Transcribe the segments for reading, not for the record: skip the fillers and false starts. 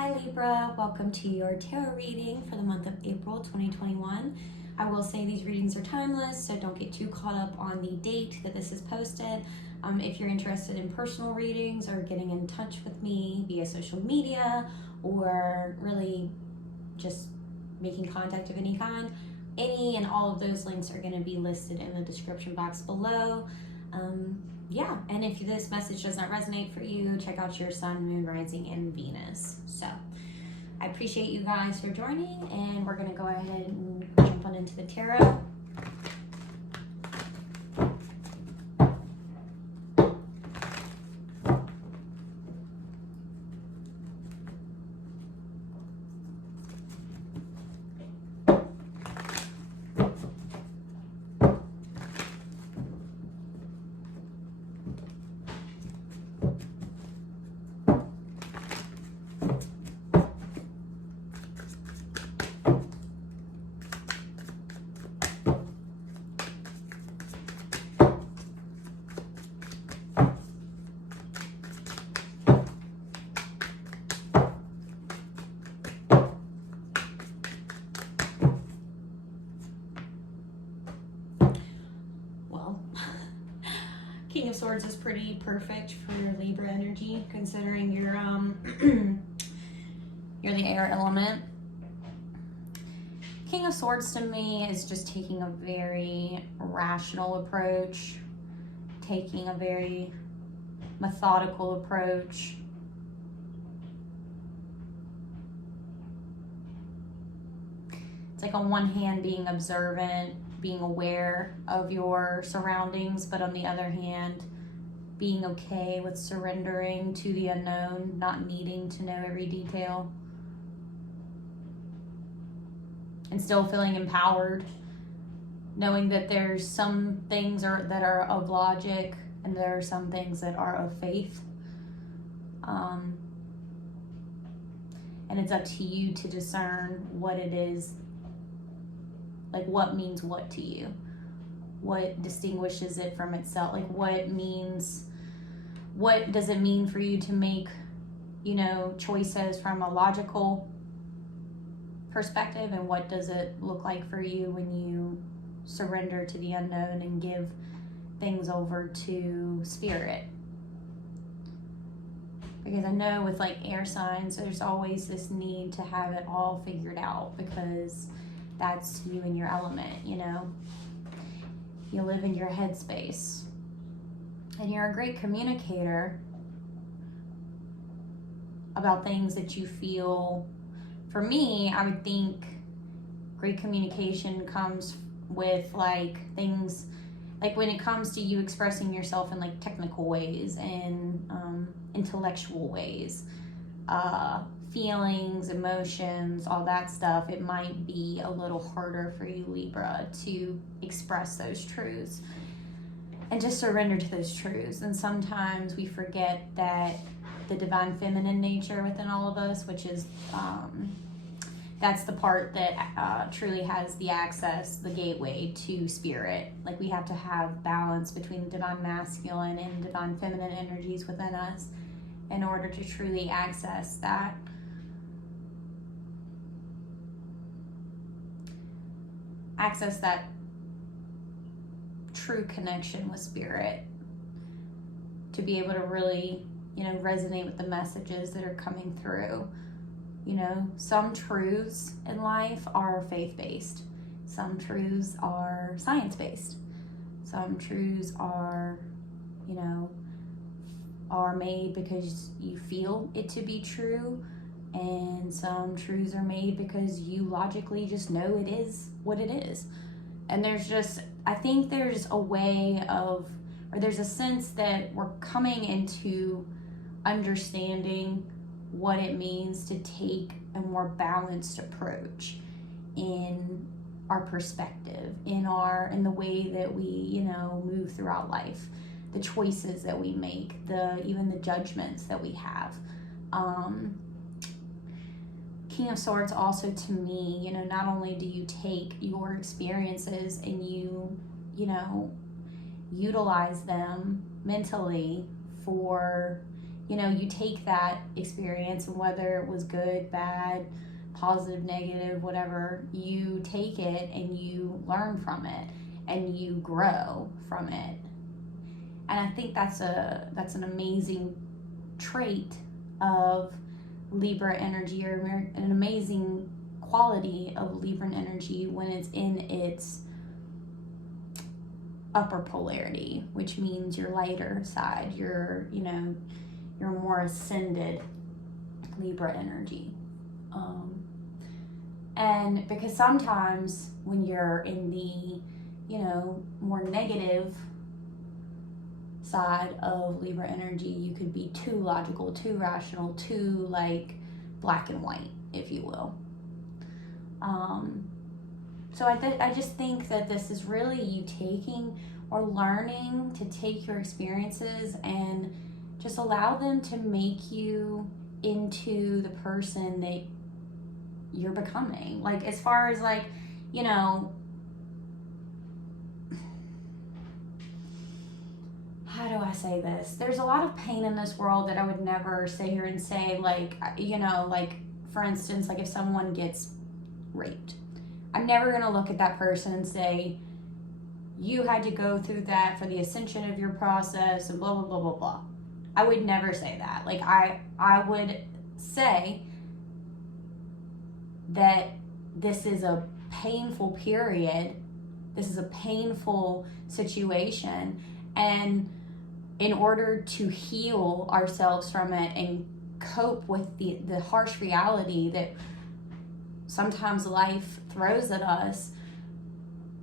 Hi Libra, welcome to your tarot reading for the month of April 2021. I will say these readings are timeless, so don't get too caught up on the date that this is posted. If you're interested in personal readings or getting in touch with me via social media or really just making contact of any kind, any and all of those links are going to be listed in the description box below. Yeah, and if this message does not resonate for you, check out your sun, moon, rising, and Venus. So I appreciate you guys for joining, and we're going to go ahead and jump on into the tarot. King of Swords is pretty perfect for your Libra energy, considering you're you're the air element. King of Swords to me is just taking a very rational approach, taking a very methodical approach. It's like on one hand being observant, being aware of your surroundings, but on the other hand, being okay with surrendering to the unknown, not needing to know every detail, and still feeling empowered, knowing that there's some things that are of logic and there are some things that are of faith. And it's up to you to discern what it is, like what means what to you, what distinguishes it from itself, like what does it mean for you to make, choices from a logical perspective, and what does it look like for you when you surrender to the unknown and give things over to spirit. Because I know with like air signs, there's always this need to have it all figured out, because that's you and your element, You live in your headspace. And you're a great communicator about things that you feel. For me, I would think great communication comes with like things, like when it comes to you expressing yourself in like technical ways and intellectual ways, feelings, emotions, all that stuff, it might be a little harder for you, Libra, to express those truths and just surrender to those truths. And sometimes we forget that the divine feminine nature within all of us, which is that's the part that truly has the access, the gateway to spirit. Like we have to have balance between the divine masculine and divine feminine energies within us in order to truly access that. Access that true connection with spirit, to be able to really, resonate with the messages that are coming through. Some truths in life are faith-based. Some truths are science-based. Some truths are, are made because you feel it to be true. And some truths are made because you logically just know it is what it is. And I think there's a way of, or there's a sense that we're coming into understanding what it means to take a more balanced approach in our perspective, in the way that we, move throughout life, the choices that we make, even the judgments that we have. King of Swords also, to me, not only do you take your experiences and you utilize them mentally for, you know, you take that experience, and whether it was good, bad, positive, negative, whatever, you take it and you learn from it and you grow from it. And I think that's an amazing trait of Libra energy, or an amazing quality of Libran energy when it's in its upper polarity, which means your lighter side, your more ascended Libra energy. And because sometimes when you're in the, more negative side of Libra energy, you could be too logical, too rational, too like black and white, if you will. So I just think that this is really you taking or learning to take your experiences and just allow them to make you into the person that you're becoming. Like, as far as like, how do I say this? There's a lot of pain in this world that I would never sit here and say, like, like, for instance, like if someone gets raped, I'm never going to look at that person and say, you had to go through that for the ascension of your process and blah, blah, blah, blah, blah. I would never say that. Like, I would say that this is a painful period. This is a painful situation. And in order to heal ourselves from it and cope with the harsh reality that sometimes life throws at us,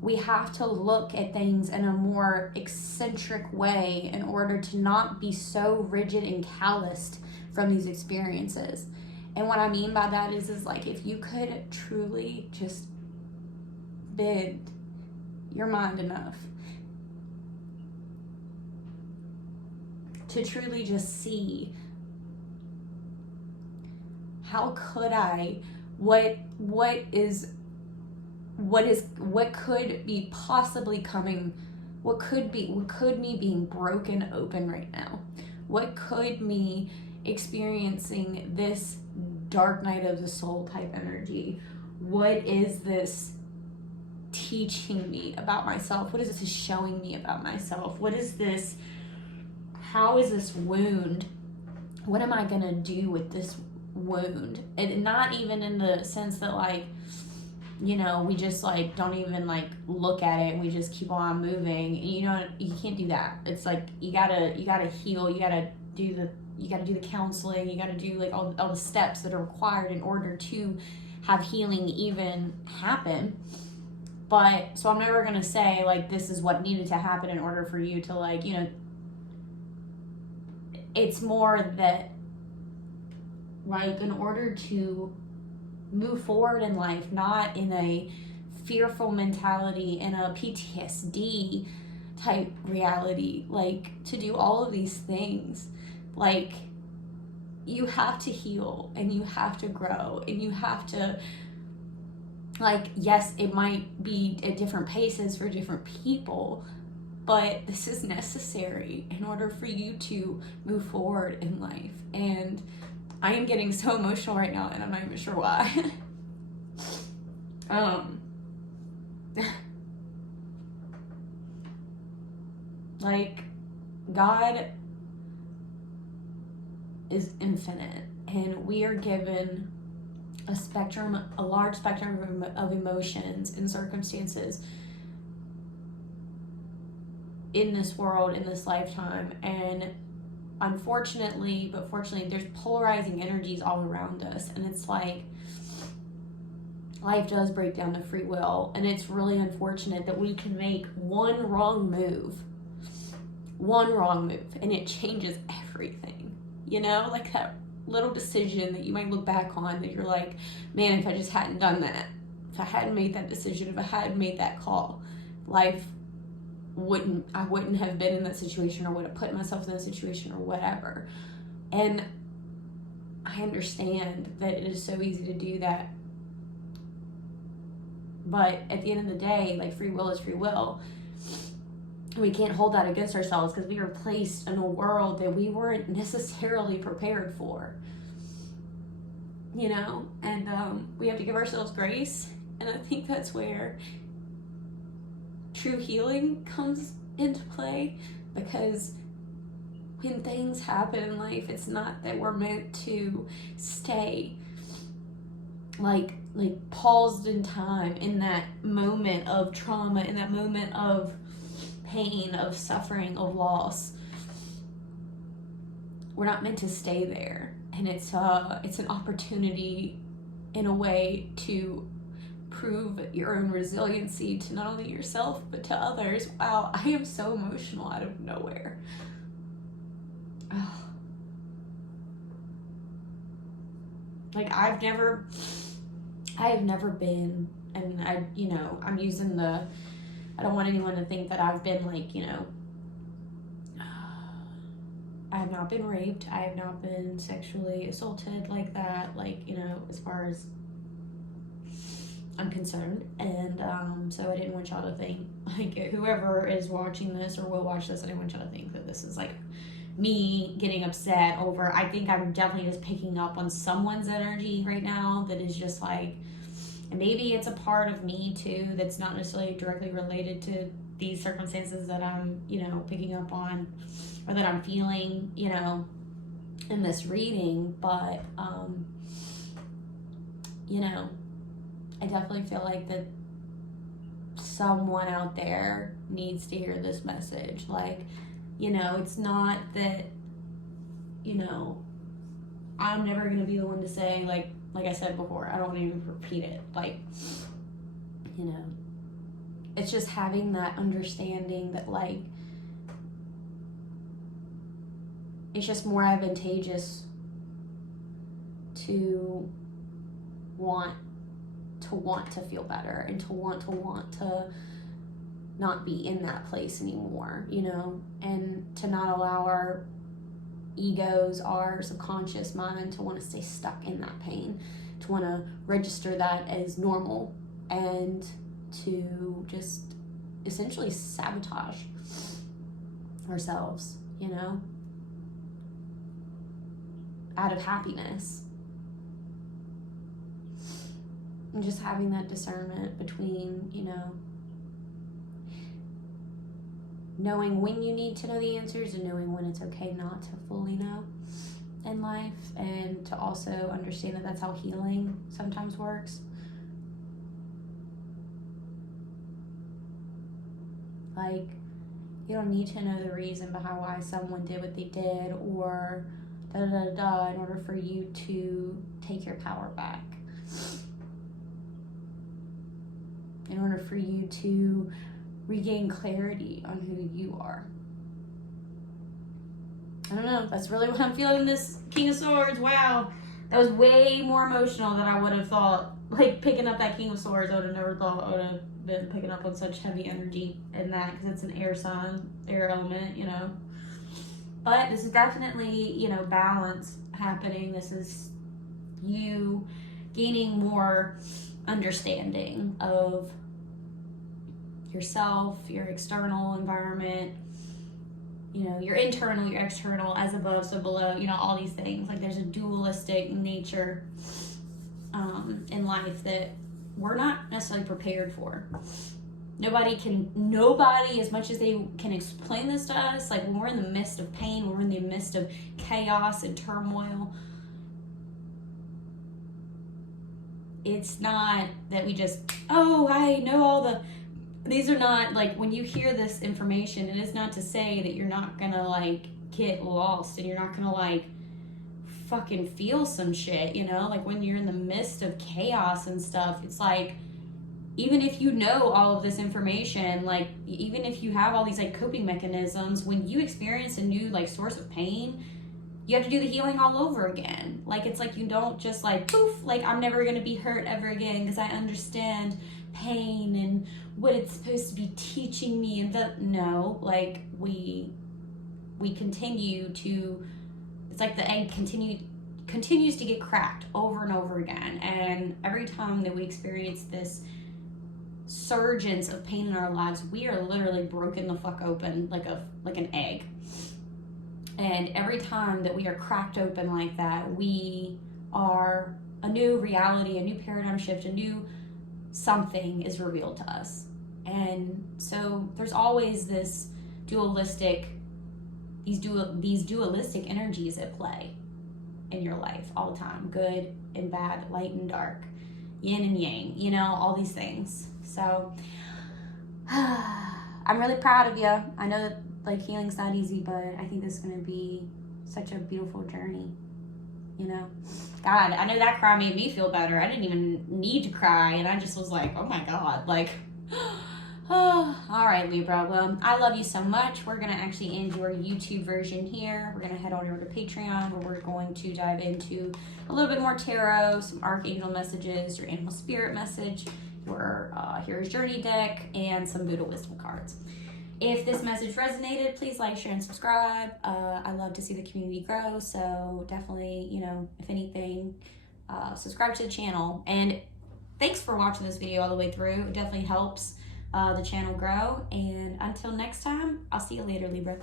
we have to look at things in a more eccentric way in order to not be so rigid and calloused from these experiences. And what I mean by that is like, if you could truly just bend your mind enough to truly just see, how could I, what could be possibly coming, what could me being broken open right now? What could me experiencing this dark night of the soul type energy? What is this teaching me about myself? What is this showing me about myself? What is this, how is this wound? What am I gonna do with this wound? And not even in the sense that like, we just like don't even like look at it and we just keep on moving. You can't do that. It's like you gotta heal. You gotta do the counseling. You gotta do like all the steps that are required in order to have healing even happen. But so I'm never gonna say like this is what needed to happen in order for you to like, it's more that like in order to move forward in life, not in a fearful mentality, in a PTSD type reality, like to do all of these things, like you have to heal and you have to grow and you have to, like, yes, it might be at different paces for different people, but this is necessary in order for you to move forward in life. And I am getting so emotional right now and I'm not even sure why. Like, God is infinite and we are given a large spectrum of emotions and circumstances in this world, in this lifetime. And unfortunately, but fortunately, there's polarizing energies all around us. And it's like, life does break down to free will. And it's really unfortunate that we can make one wrong move, and it changes everything. Like that little decision that you might look back on that you're like, man, if I just hadn't done that, if I hadn't made that decision, if I hadn't made that call, I wouldn't have been in that situation, or would have put myself in that situation, or whatever. And I understand that it is so easy to do that. But at the end of the day, like, free will is free will. We can't hold that against ourselves because we were placed in a world that we weren't necessarily prepared for, you know? And we have to give ourselves grace. And I think that's where true healing comes into play, because when things happen in life, it's not that we're meant to stay like paused in time in that moment of trauma, in that moment of pain, of suffering, of loss. We're not meant to stay there. And it's an opportunity in a way to prove your own resiliency to not only yourself but to others. Wow, I am so emotional out of nowhere. Like I have never been, and I'm using I don't want anyone to think that I've been like, I have not been raped. I have not been sexually assaulted like that, as far as I'm concerned. And so I didn't want y'all to think, like, whoever is watching this or will watch this, I didn't want y'all to think that this is like me getting upset over. I think I'm definitely just picking up on someone's energy right now that is just like, and maybe it's a part of me too that's not necessarily directly related to these circumstances that I'm, picking up on, or that I'm feeling, in this reading. But, I definitely feel like that someone out there needs to hear this message. Like, it's not that, I'm never going to be the one to say, like I said before, I don't want to even repeat it. Like, it's just having that understanding that, like, it's just more advantageous to want to feel better, and to want to not be in that place anymore, and to not allow our egos, our subconscious mind, to want to stay stuck in that pain, to want to register that as normal, and to just essentially sabotage ourselves, out of happiness. And just having that discernment between, knowing when you need to know the answers and knowing when it's okay not to fully know in life, and to also understand that that's how healing sometimes works. Like, you don't need to know the reason behind why someone did what they did, or in order for you to take your power back. In order for you to regain clarity on who you are. I don't know, that's really what I'm feeling in this King of Swords. Wow, that was way more emotional than I would have thought. Like, picking up that King of Swords, I would have never thought I would have been picking up on such heavy energy in that, because it's an air sign, air element, But this is definitely, balance happening. This is you gaining more understanding of yourself, your external environment, your internal, your external, as above, so below, all these things. Like, there's a dualistic nature in life that we're not necessarily prepared for. Nobody, as much as they can explain this to us, like, when we're in the midst of pain, when we're in the midst of chaos and turmoil, it's not that we just, I know these are not, like, when you hear this information, it is not to say that you're not gonna, like, get lost, and you're not gonna, like, fucking feel some shit, like, when you're in the midst of chaos and stuff. It's like, even if you know all of this information, like, even if you have all these, like, coping mechanisms, when you experience a new, like, source of pain, you have to do the healing all over again. Like, it's like, you don't just, like, poof, like, I'm never gonna be hurt ever again because I understand pain and what it's supposed to be teaching me, and no, like, we continue to, it's like the egg continues to get cracked over and over again. And every time that we experience this surgence of pain in our lives, we are literally broken the fuck open like an egg. And every time that we are cracked open like that, we are a new reality, a new paradigm shift, a new something is revealed to us. And so there's always this dualistic energies at play in your life all the time, good and bad, light and dark, yin and yang, you know, all these things. So I'm really proud of you. I know that like healing's not easy, but I think this is going to be such a beautiful journey, you know. God, I know that cry made me feel better. I didn't even need to cry, and I just was like, oh my God, like, oh, all right, Libra. Well, I love you so much. We're going to actually end your YouTube version here. We're going to head on over to Patreon, where we're going to dive into a little bit more tarot, some archangel messages, your animal spirit message, your Hero's Journey deck, and some Buddha wisdom cards. If this message resonated, please like, share, and subscribe. I love to see the community grow, so definitely, you know, if anything, subscribe to the channel. And thanks for watching this video all the way through. It definitely helps the channel grow. And until next time, I'll see you later, Libra.